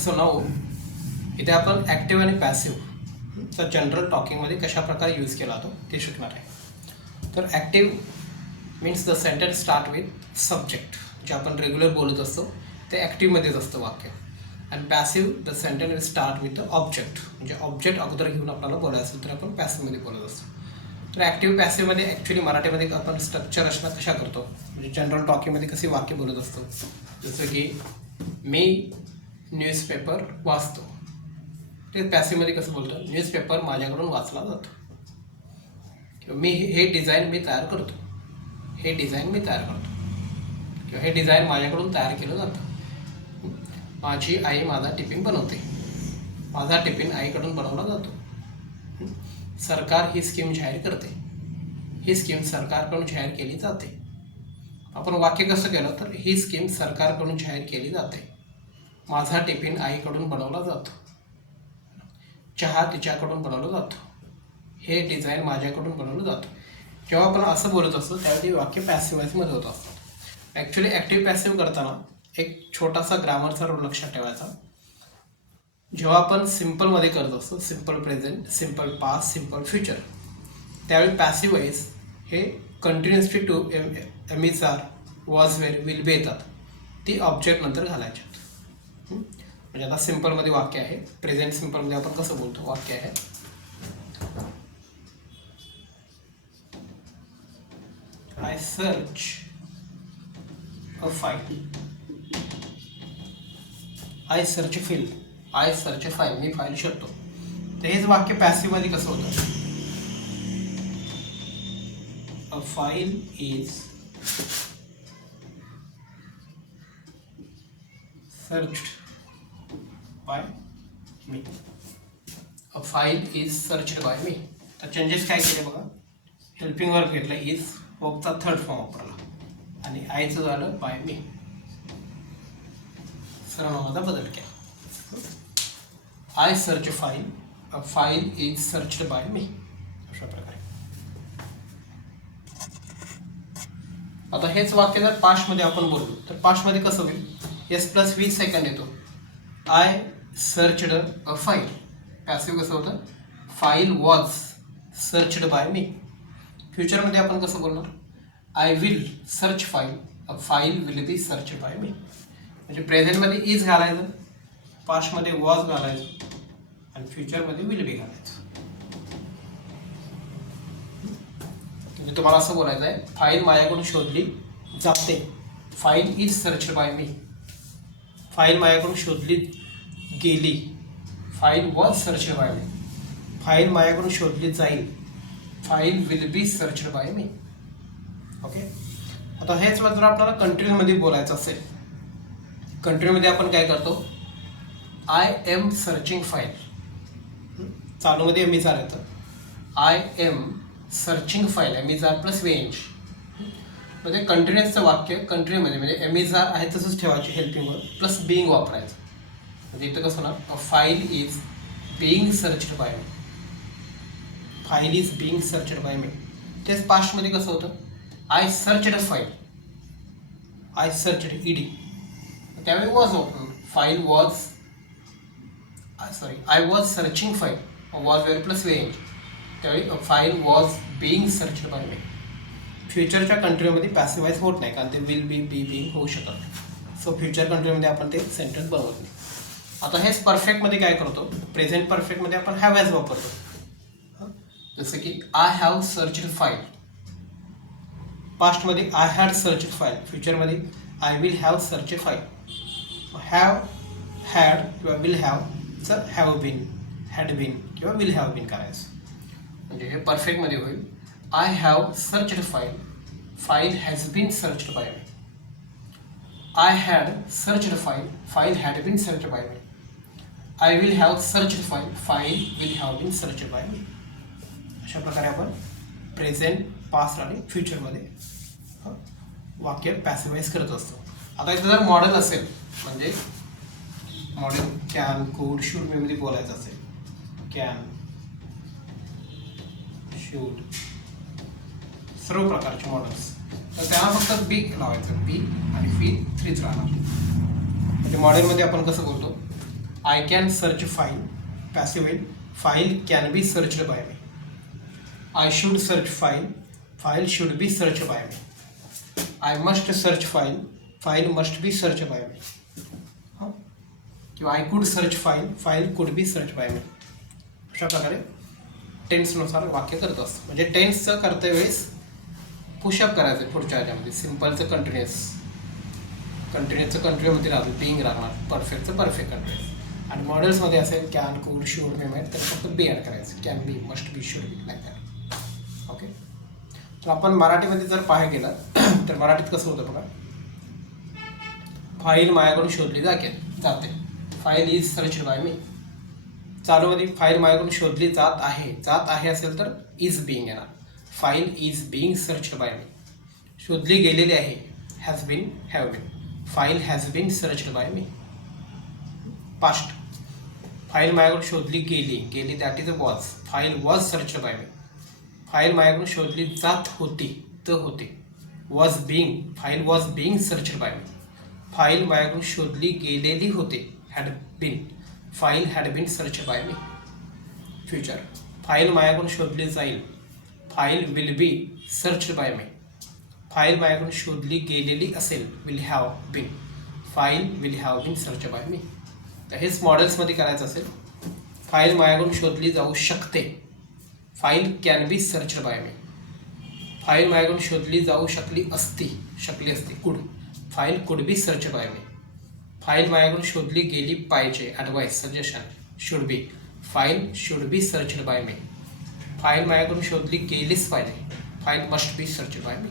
So now इथे आपण active आणि पॅसिव्ह चा जनरल टॉकिंगमध्ये कशा प्रकारे यूज केला जातो ते शिकणार आहे. तर active means the sentence start with subject, जे आपण रेग्युलर बोलत असतो ते ॲक्टिव्हमध्येच असतं वाक्य. आणि passive the sentence will start with the object, म्हणजे ऑब्जेक्ट अगोदर घेऊन आपल्याला बोलायचं असेल तर आपण पॅसिव्हमध्ये बोलत असतो. तर ॲक्टिव्ह पॅसिव्हमध्ये ॲक्च्युली मराठीमध्ये आपण स्ट्रक्चर रचना कशा करतो, म्हणजे जनरल टॉकिंगमध्ये कशी वाक्य बोलत असतो. जसं की मी न्यूजपेपर वाचतो, ते पॅसिव्हमध्ये कसं बोलतो, न्यूजपेपर माझ्याकडून वाचला जातो. किंवा मी हे डिझाईन मी तयार करतो, हे डिझाईन मी तयार करतो, किंवा हे डिझाईन माझ्याकडून तयार केलं जातं. माझी आई माझा टिफिन बनवते, माझा टिफिन आईकडून बनवला जातो. सरकार ही स्कीम जाहीर करते, ही स्कीम सरकारकडून जाहीर केली जाते. आपण वाक्य कसं केलं तर ही स्कीम सरकारकडून जाहीर केली जाते, माझा टिफिन आईकडून बनवला जातो, चहा तिच्याकडून बनवला जातो, हे डिझाईन माझ्याकडून बनवलं जातं. जेव्हा आपण असं बोलत असतो त्यावेळी वाक्य पॅसिव्हमध्ये होत असतात. ॲक्च्युली ॲक्टिव्ह पॅसिव्ह करताना एक छोटासा ग्रामरचा रूल लक्षात ठेवायचा. जेव्हा आपण सिम्पलमध्ये करत असतो, simple present, simple past, simple future, त्यावेळी पॅसिव्ह वॉइस हे continuously to am is are, was were, will be येतात, ती ऑब्जेक्ट नंतर घालायचे. म्हणजे आता सिम्पलमध्ये वाक्य आहे, प्रेझेंट सिम्पलमध्ये आपण कसं बोलतो, वाक्य आहे I search a file, I search field, I search file, मी फाईल शोधतो. तर हेच वाक्य पॅसिव्हमध्ये कसं होतं, a file is searched by me, a file is searched by me. तर चेंजेस काय केले बघा, हेल्पिंग वर्ब घेतलं, इज वर्कचा थर्ड फॉर्म वापरला, आणि आयचं झालं बाय मी, सर्वनामाचा बदल केला. I search file, a file is searched by me, अशा प्रकारे. आता हेच वाक्य जर पास्टमध्ये आपण बोललो तर पास्टमध्ये कसं होईल, एस प्लस वी सेकंड येतो, I searched a file. Passive कसं होतं, file was searched by me. फ्युचरमध्ये आपण कसं बोलणार, I will search file, a file will be search by me. म्हणजे प्रेझेंटमध्ये इज घालायचं, पास्टमध्ये वॉज घालायचं, आणि फ्युचरमध्ये विल बी घालायचं. म्हणजे तुम्हाला असं बोलायचं आहे, फाईल माझ्याकडून शोधली जाते, file is search by me. File माझ्याकडून शोधली गेली, file was search by me. File माझ्याकडून शोधली जाईल, file will be search by me. Okay. आता हेच जर आपल्याला कंटिन्यूमध्ये बोलायचं असेल, कंटिन्यूमध्ये आपण काय करतो, आय एम सर्चिंग फाईल, चालूमध्ये एम इज आर येतं, I am searching file, am is are plus वेंज. म्हणजे कंटिन्युअसचं वाक्य कंटिन्यूमध्ये म्हणजे एम इज आर आहे तसंच ठेवायचे, हेल्पिंग वर्ब प्लस बिईंग वापरायचं. म्हणजे इथं कसं होणार, a file is being searched by me, file is being searched by me. तेच पास्टमध्ये कसं होतं, I searched a file, I searched ED, त्यावेळी वॉज वापरून, file was, sorry I was searching file, was were plus वेंज, त्यावेळी file was being searched by me. फ्युचरच्या कंट्रीमध्ये पॅसिवाईज होत नाही, कारण ते विल बी, बी बिईंग होऊ शकत नाही. सो फ्युचर कंट्रीमध्ये आपण ते सेंटेन्स बनवत नाही. आता हेच परफेक्टमध्ये काय करतो, प्रेझेंट परफेक्टमध्ये आपण हॅव हॅज वापरतो. जसं की आय हॅव सर्चड फाईल, पास्टमध्ये आय हॅड सर्च फाईल, फ्युचरमध्ये I will have search file. Have, had किंवा विल हॅव जर हॅव बीन, हॅड बीन किंवा विल हॅव बीन करायचं. म्हणजे हे परफेक्टमध्ये होईल, I have searched file, file has been searched by me. I had searched file, file had been searched by me. I will have searched file, file will have been searched by me. अशा प्रकारे आपण present, past आणि फ्युचरमध्ये वाक्य passivise करत असतो. आता इथं जर मॉडेल असेल, म्हणजे मॉडेल कॅन, कुड, शूड मध्ये बोलायचं असेल, कॅन, शूड, सर्व प्रकारचे मॉडेल्स, तर त्यांना फक्त बी लावायचं, बी आणि फी 3च राहणार. म्हणजे मॉडेलमध्ये आपण कसं बोलतो, I can search file, passive होईल. File can be searched by me. I should search file, file should be search by me. I must search file, file must be search by me. हां, किंवा I could search file, file could be search by me. अशा प्रकारे टेन्सनुसार वाक्य करत असतो. म्हणजे टेन्सचं करते वेळेस पुशअप करायचं पुढच्या ह्याच्यामध्ये. सिम्पलचं कंटिन्यूचं कंटिन्यूमध्ये राहतो, बिंग राहणार. परफेक्टचं परफेक्ट कंटिन्यूस. आणि मॉडेल्समध्ये असेल कॅन, कुड, शुड, मे, माईट, तर फक्त बी ॲड करायचं. Can be, must be, should be, like that. Okay. तर आपण मराठीमध्ये जर पाहायला गेलं तर मराठीत कसं होतं बघा. फाईल माझ्याकडून शोधली जाते. File is search by me. चालूमध्ये फाईल माझ्याकडून शोधली जात आहे असेल तर इज बिंग येणार. File is being search by me. शोधली गेलेली आहे, has been, have been. File has been searched by me. Past, file माझ्याकडून शोधली गेली that is a was. File was searched by me. File माझ्याकडून शोधली जात होती. Was being, file was being searched by me. File माझ्याकडून शोधली गेलेली होते, had been. File had been search by me. Future, file माझ्याकडून शोधली जाईल. File will be search by me. File माझ्याकडून शोधली गेलेली असेल, will have been. File will have been search by me. तर हेच मॉडेल्समध्ये करायचं असेल. फाईल माझ्याकडून शोधली जाऊ शकते. File can be search by me. File माझ्याकडून शोधली जाऊ शकली असती, could. File could be search by me. File माझ्याकडून शोधली गेली पाहिजे, advice, suggestion, should be. File should be searched by me. File माझ्याकडून शोधली गेलीच पाहिजे. File must be search by me.